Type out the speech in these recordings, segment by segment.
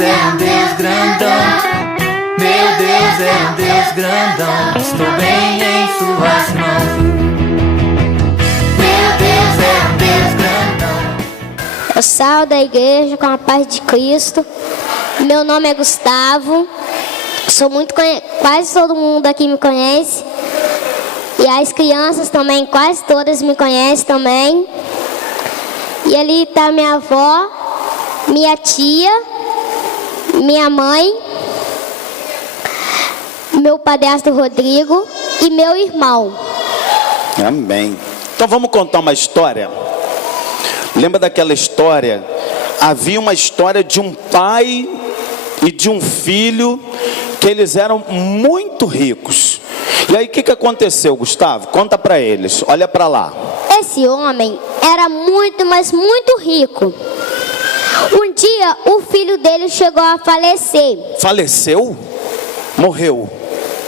Deus é um Deus grandão. Meu Deus é um Deus grandão. Estou bem em suas mãos. Meu Deus é um Deus grandão. Eu saio da igreja com a paz de Cristo. Meu nome é Gustavo. Quase todo mundo aqui me conhece. E as crianças também, quase todas me conhecem também. E ali está minha avó, minha tia, minha mãe, meu padrasto Rodrigo e meu irmão. Amém. Então vamos contar uma história. Lembra daquela história? Havia uma história de um pai e de um filho que eles eram muito ricos. E aí o que aconteceu, Gustavo? Conta para eles, olha para lá. Esse homem era muito, mas muito rico. Um dia o filho dele chegou a falecer. Faleceu? Morreu.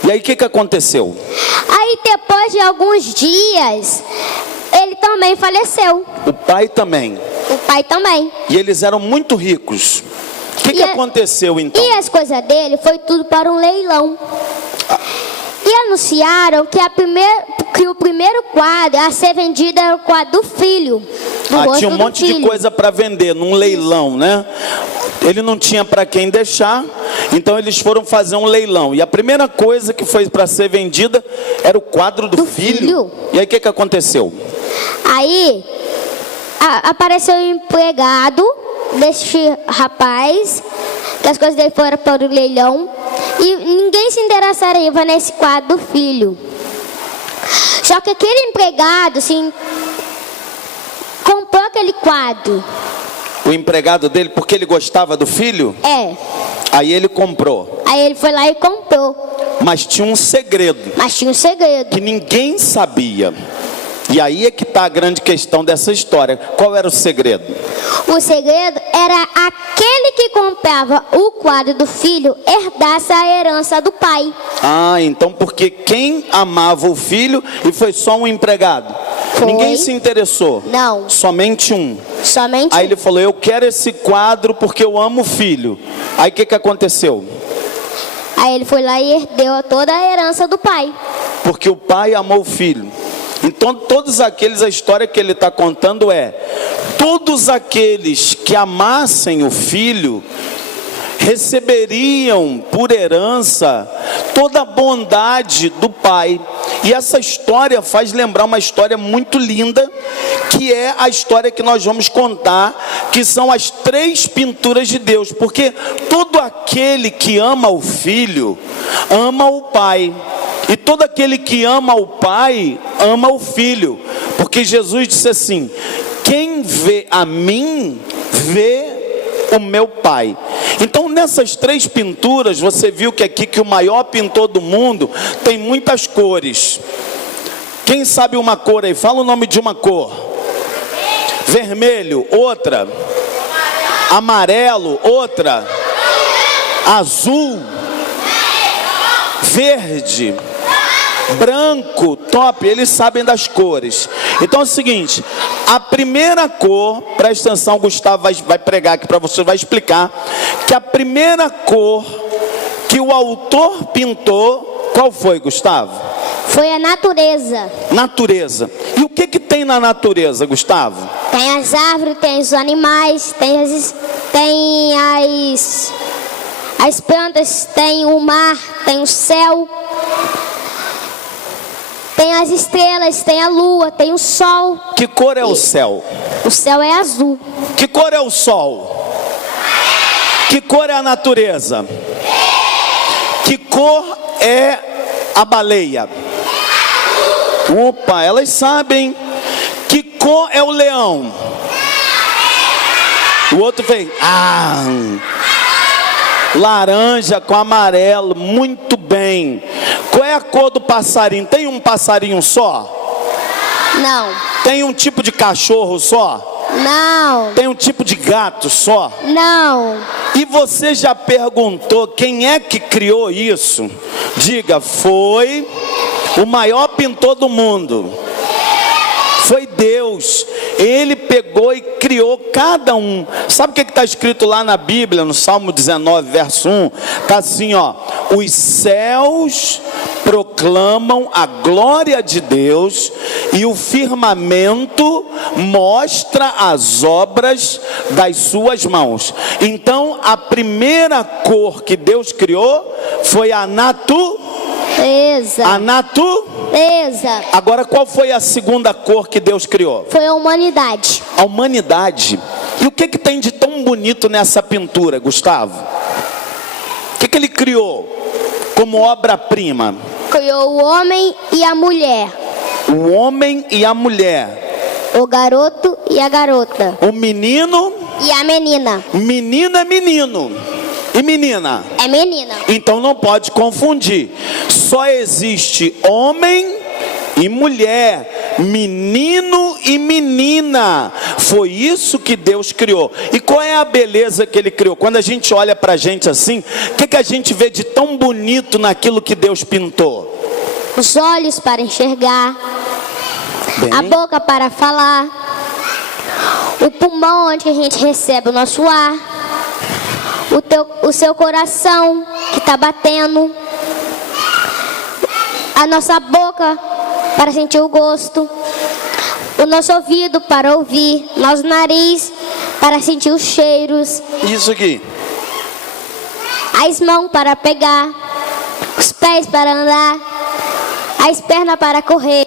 E aí o que aconteceu? Aí depois de alguns dias, ele também faleceu. O pai também? O pai também. E eles eram muito ricos. O que aconteceu então? E as coisas dele foi tudo para um leilão. E anunciaram que o primeiro quadro a ser vendido era o quadro do filho. Tinha um monte de coisa para vender num leilão, né? Ele não tinha para quem deixar, então eles foram fazer um leilão. E a primeira coisa que foi para ser vendida era o quadro do filho. E aí o que aconteceu? Aí apareceu um empregado deste rapaz, que as coisas dele foram para o leilão. E ninguém se interessaria nesse quadro do filho. Só que aquele empregado, assim, comprou aquele quadro. O empregado dele, porque ele gostava do filho? É. Aí ele comprou. Aí ele foi lá e comprou. Mas tinha um segredo. Que ninguém sabia. E aí é que está a grande questão dessa história. Qual era o segredo? O segredo era aquele que comprava o quadro do filho herdasse a herança do pai. Então porque quem amava o filho e foi só um empregado? Foi. Ninguém se interessou? Não. Somente um? Somente Aí ele falou, eu quero esse quadro porque eu amo o filho. Aí o que aconteceu? Aí ele foi lá e herdeu toda a herança do pai. Porque o pai amou o filho. Então todos aqueles, a história que ele está contando é, todos aqueles que amassem o filho, receberiam por herança toda a bondade do pai. E essa história faz lembrar uma história muito linda, que é a história que nós vamos contar, que são as 3 pinturas de Deus. Porque todo aquele que ama o filho, ama o pai. E todo aquele que ama o pai, ama o filho. Porque Jesus disse assim, quem vê a mim, vê o meu pai. Então nessas 3 pinturas, você viu que aqui que o maior pintor do mundo tem muitas cores. Quem sabe uma cor aí? Fala o nome de uma cor. Vermelho, outra. Amarelo, outra. Azul. Verde. Branco, top, eles sabem das cores. Então é o seguinte, a primeira cor, presta atenção, Gustavo vai pregar aqui para você, vai explicar, que a primeira cor que o autor pintou, qual foi, Gustavo? Foi a natureza. Natureza. E o que tem na natureza, Gustavo? Tem as árvores, tem os animais, tem as plantas, tem o mar, tem o céu. Tem as estrelas, tem a lua, tem o sol. Que cor é o céu? O céu é azul. Que cor é o sol? Que cor é a natureza? Que cor é a baleia? Opa, elas sabem. Que cor é o leão? O outro vem. Laranja com amarelo, muito bem. Qual é a cor do passarinho? Tem um passarinho só? Não. Tem um tipo de cachorro só? Não. Tem um tipo de gato só? Não. E você já perguntou quem é que criou isso? Diga, foi o maior pintor do mundo. Foi Deus. Ele pegou e criou cada um. Sabe o que está escrito lá na Bíblia, no Salmo 19, verso 1? Está assim, ó: os céus proclamam a glória de Deus e o firmamento mostra as obras das suas mãos. Então a primeira cor que Deus criou foi a natureza. Agora, qual foi a segunda cor que Deus criou? Foi a humanidade. A humanidade. E o que tem de tão bonito nessa pintura, Gustavo? O que ele criou como obra-prima? Criou o homem e a mulher. O homem e a mulher. O garoto e a garota. O menino e a menina. Menino é menino. E menina? É menina. Então não pode confundir. Só existe homem e mulher, menino e menina. Foi isso que Deus criou. E qual é a beleza que Ele criou? Quando a gente olha pra gente assim, o que a gente vê de tão bonito naquilo que Deus pintou? Os olhos para enxergar. Bem, a boca para falar. O pulmão onde a gente recebe o nosso ar. O seu coração que está batendo. A nossa boca para sentir o gosto. O nosso ouvido para ouvir. Nosso nariz para sentir os cheiros. Isso aqui. As mãos para pegar. Os pés para andar. As pernas para correr.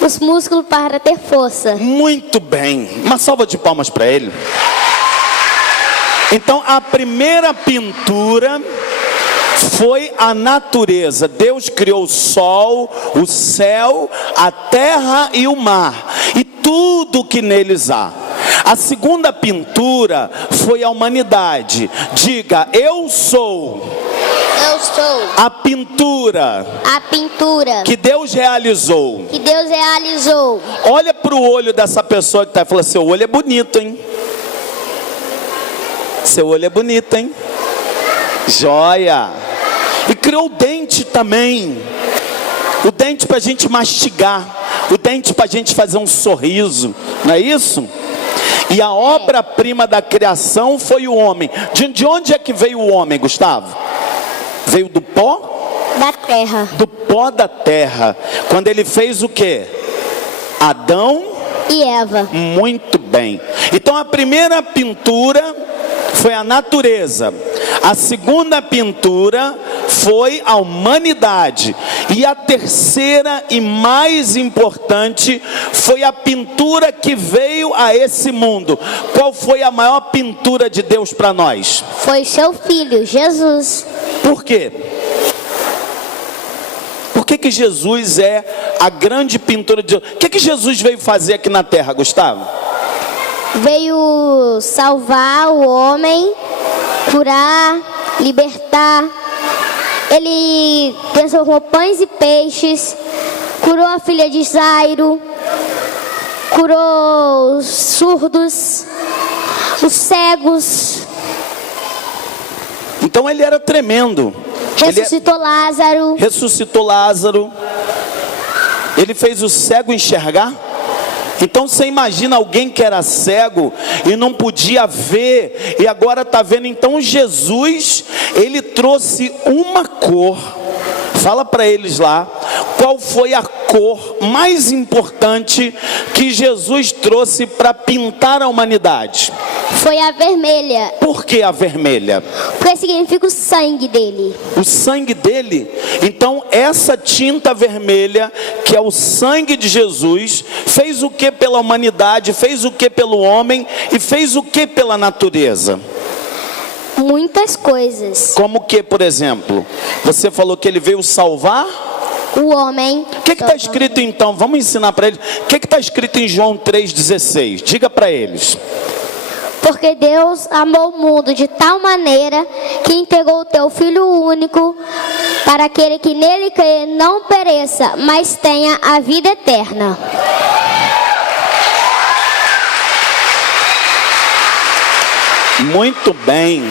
Os músculos para ter força. Muito bem. Uma salva de palmas para ele. Então a primeira pintura foi a natureza. Deus criou o sol, o céu, a terra e o mar, e tudo que neles há. A segunda pintura foi a humanidade. Diga: eu sou. Eu sou a pintura que Deus realizou. Olha para o olho dessa pessoa que está falando: seu olho é bonito, hein? Seu olho é bonito, hein? Joia! E criou o dente também. O dente para a gente mastigar. O dente para a gente fazer um sorriso. Não é isso? E a obra-prima da criação foi o homem. De onde é que veio o homem, Gustavo? Veio do pó? Da terra. Do pó da terra. Quando ele fez o quê? Adão e Eva. Muito bem. Então a primeira pintura foi a natureza. A segunda pintura foi a humanidade. E a terceira e mais importante foi a pintura que veio a esse mundo. Qual foi a maior pintura de Deus para nós? Foi seu filho, Jesus. Por quê? Por que Jesus é a grande pintura de Deus? O que Jesus veio fazer aqui na terra, Gustavo? Veio salvar o homem, curar, libertar. Ele transformou pães e peixes, curou a filha de Jairo, curou os surdos, os cegos. Então ele era tremendo. Ressuscitou Lázaro. Ele fez o cego enxergar. Então você imagina alguém que era cego e não podia ver, e agora está vendo. Então Jesus, ele trouxe uma cor. Fala para eles lá, qual foi a cor mais importante que Jesus trouxe para pintar a humanidade? Foi a vermelha. Por que a vermelha? Porque significa o sangue dele. O sangue dele? Então essa tinta vermelha, que é o sangue de Jesus, fez o que pela humanidade, fez o que pelo homem e fez o que pela natureza? Muitas coisas. Como que, por exemplo? Você falou que ele veio salvar o homem. O que está escrito então? Vamos ensinar para eles. O que está escrito em João 3,16? Diga para eles. Porque Deus amou o mundo de tal maneira que entregou o teu Filho único, para aquele que nele crê não pereça, mas tenha a vida eterna. Muito bem.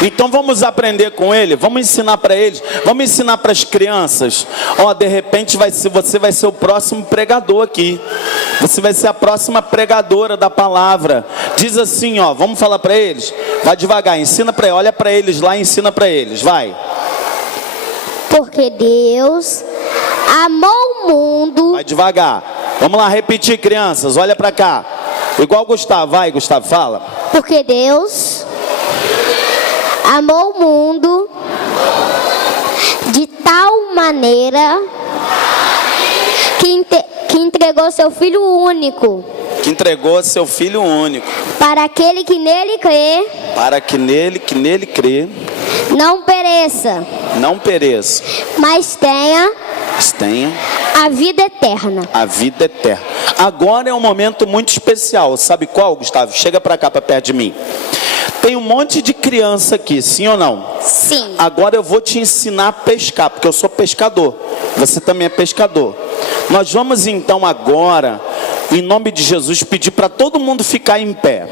Então vamos aprender com ele, vamos ensinar para eles, vamos ensinar para as crianças. Ó, de repente você vai ser o próximo pregador aqui. Você vai ser a próxima pregadora da palavra. Diz assim, ó, vamos falar para eles. Vai devagar, ensina para eles, olha para eles lá e ensina para eles, vai. Porque Deus amou o mundo. Vai devagar. Vamos lá repetir, crianças, olha para cá. Igual o Gustavo, vai Gustavo, fala. Porque Deus amou o mundo de tal maneira que entregou seu Filho único. Que entregou seu Filho único. Para aquele que nele crê. Para que nele crê. Não pereça. Não pereça. Mas tenha a vida eterna. A vida eterna. Agora é um momento muito especial. Sabe qual, Gustavo? Chega para cá, para perto de mim. Tem um monte de criança aqui, sim ou não? Sim. Agora eu vou te ensinar a pescar, porque eu sou pescador. Você também é pescador. Nós vamos então agora, em nome de Jesus, pedir para todo mundo ficar em pé.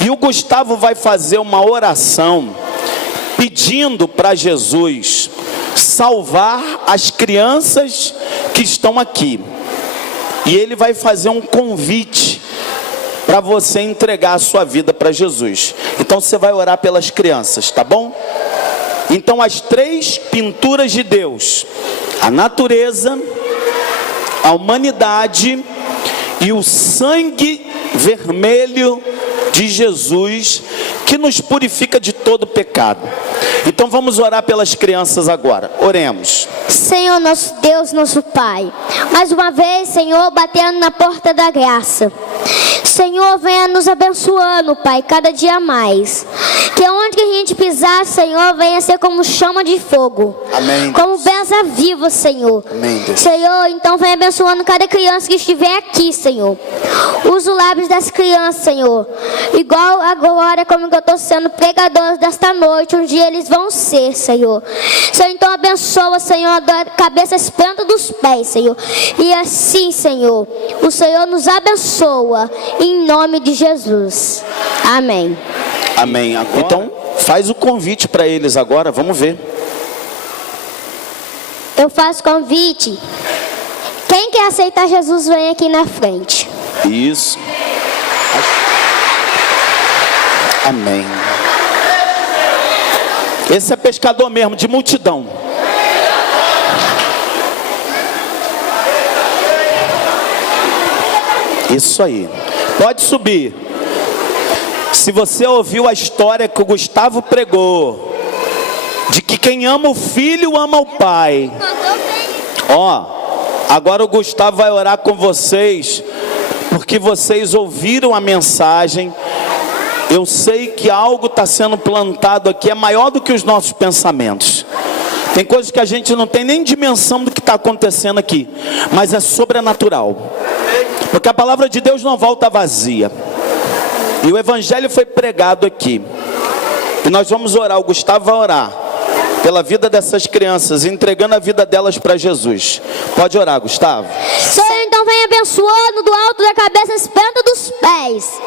E o Gustavo vai fazer uma oração pedindo para Jesus salvar as crianças que estão aqui. E ele vai fazer um convite para você entregar a sua vida para Jesus. Então você vai orar pelas crianças, tá bom? Então as 3 pinturas de Deus: a natureza, a humanidade e o sangue vermelho de Jesus, que nos purifica de todo pecado. Então vamos orar pelas crianças agora. Oremos. Senhor nosso Deus, nosso Pai, mais uma vez, Senhor, batendo na porta da graça. Senhor, venha nos abençoando, Pai, cada dia mais. Que onde que a gente pisar, Senhor, venha ser como chama de fogo. Amém. Como brasa viva, Senhor. Amém, Deus. Senhor, então venha abençoando cada criança que estiver aqui, Senhor. Usa os lábios das crianças, Senhor. Igual agora, como que eu estou sendo pregador desta noite, um dia eles vão ser, Senhor. Senhor, então abençoa, Senhor, da cabeça às plantas dos pés, Senhor. E assim, Senhor, o Senhor nos abençoa, em nome de Jesus. Amém. Amém. Agora, então, faz o convite para eles agora, vamos ver. Eu faço convite. Quem quer aceitar Jesus, vem aqui na frente. Isso. Amém. Esse é pescador mesmo, de multidão. Isso aí. Pode subir. Se você ouviu a história que o Gustavo pregou, de que quem ama o filho ama o pai. Ó, agora o Gustavo vai orar com vocês, porque vocês ouviram a mensagem. Eu sei que algo está sendo plantado aqui, é maior do que os nossos pensamentos. Tem coisas que a gente não tem nem dimensão do que está acontecendo aqui, mas é sobrenatural. Porque a palavra de Deus não volta vazia. E o evangelho foi pregado aqui. E nós vamos orar, o Gustavo vai orar pela vida dessas crianças, entregando a vida delas para Jesus. Pode orar, Gustavo. Senhor, então vem abençoando do alto da cabeça as plantas dos pés.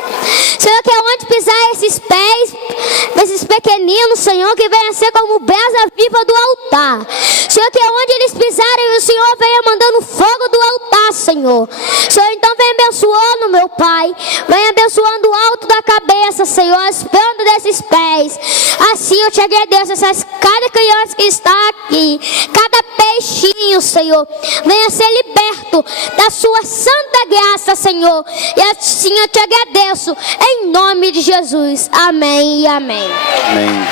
Senhor, que aonde pisar esses pés, desses pequeninos, Senhor, que venha ser como brasa viva do altar. Senhor, que aonde eles pisarem, o Senhor venha mandando fogo do altar, Senhor. Senhor, então vem abençoando, meu Pai. Vem abençoando o alto da cabeça, Senhor, as plantas desses pés. Assim eu te agradeço, cada criança que está aqui, cada peixinho, Senhor, venha ser liberto da sua santa graça, Senhor. E assim eu te agradeço, em nome de Jesus. Amém e amém. Amém.